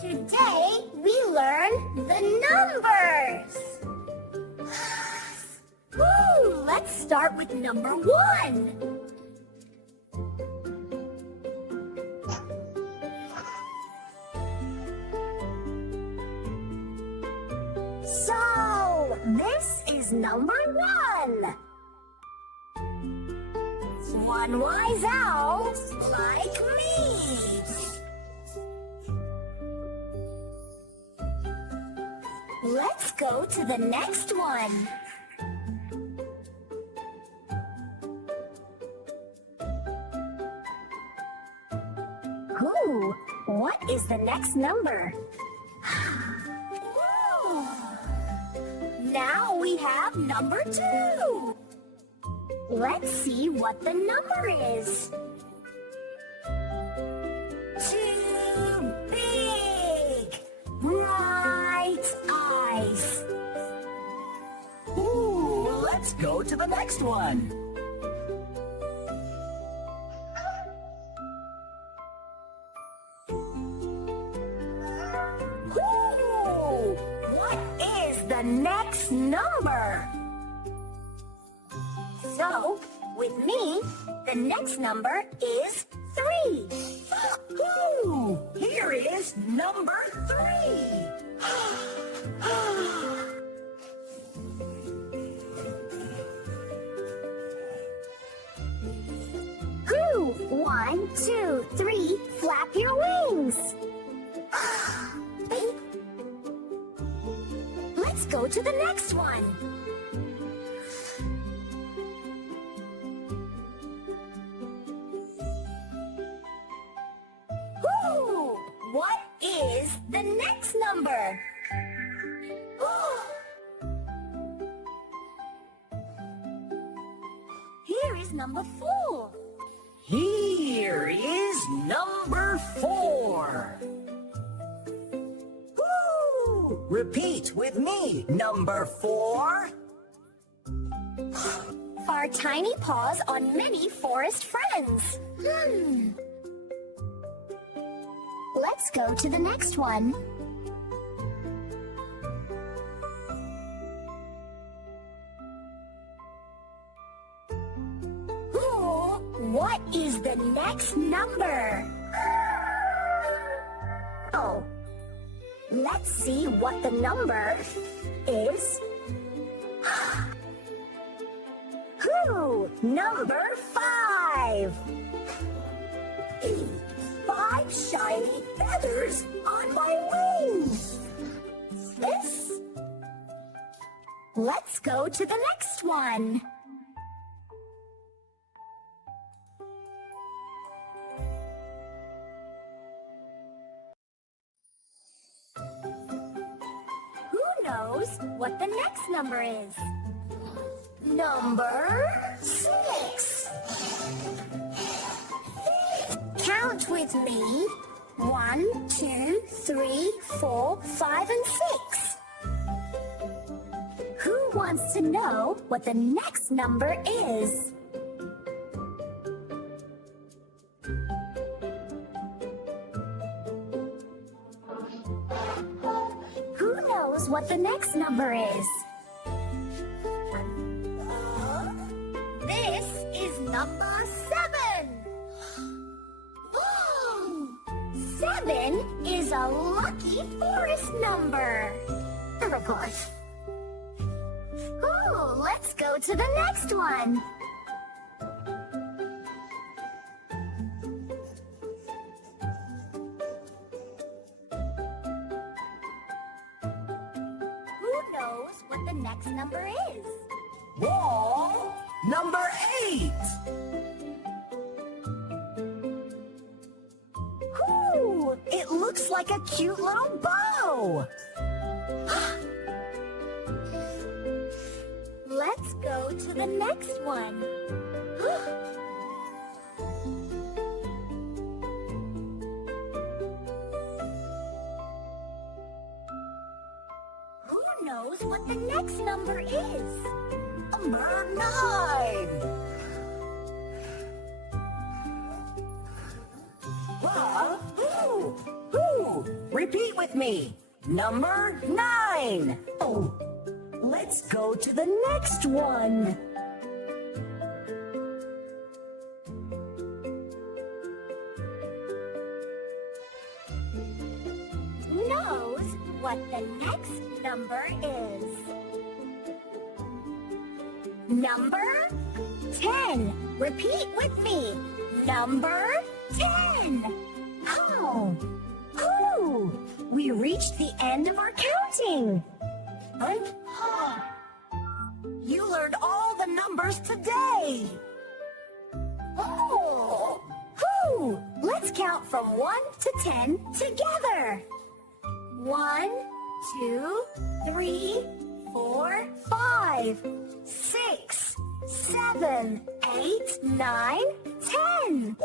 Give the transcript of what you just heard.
Today we learn the numbers. Woo, let's start with number 1. So, this is number 1. One wise owl like me. Let's go to the next one. Ooh, what is the next number? Now we have number 2. Let's see what the number is. 2 big, bright eyes. Ooh, let's go to the next one. Ooh, what is the next number? So, with me, the next number is 3. Ooh, here is number 3. Ooh, 1, 2, 3, flap your wings. Let's go to the next one. Ooh, what is the next number? Here is number 4. Here is number 4. Woo! Repeat with me. Number 4. Our tiny paws on many forest friends. Let's go to the next one. Ooh, what is the next number? Oh, let's see what the number is. Ooh, number 5. 5 shiny feathers on my wings. This? Let's go to the next one. Who knows what the next number is? Number 6. Count with me. 1, 2, 3, 4, 5, and 6. Who wants to know what the next number is? Who knows what the next number is? This is number 7. 7 is a lucky forest number. Of course. Ooh, let's go to the next one. Who knows what the next number is? Wall number 8. Ooh, it looks like a cute little bow. Let's go to the next one. Who knows what the next number is? Number 9. Ooh, Repeat with me. Number 9. Oh, let's go to the next one. Knows what the next number is. Number 10. Repeat with me. Number 10. Oh, whew, we reached the end of our counting. You learned all the numbers today. Oh! Whew! Let's count from 1 to 10 together. 1, 2, 3, 4, 5, 6, 7, 8, 9, 10.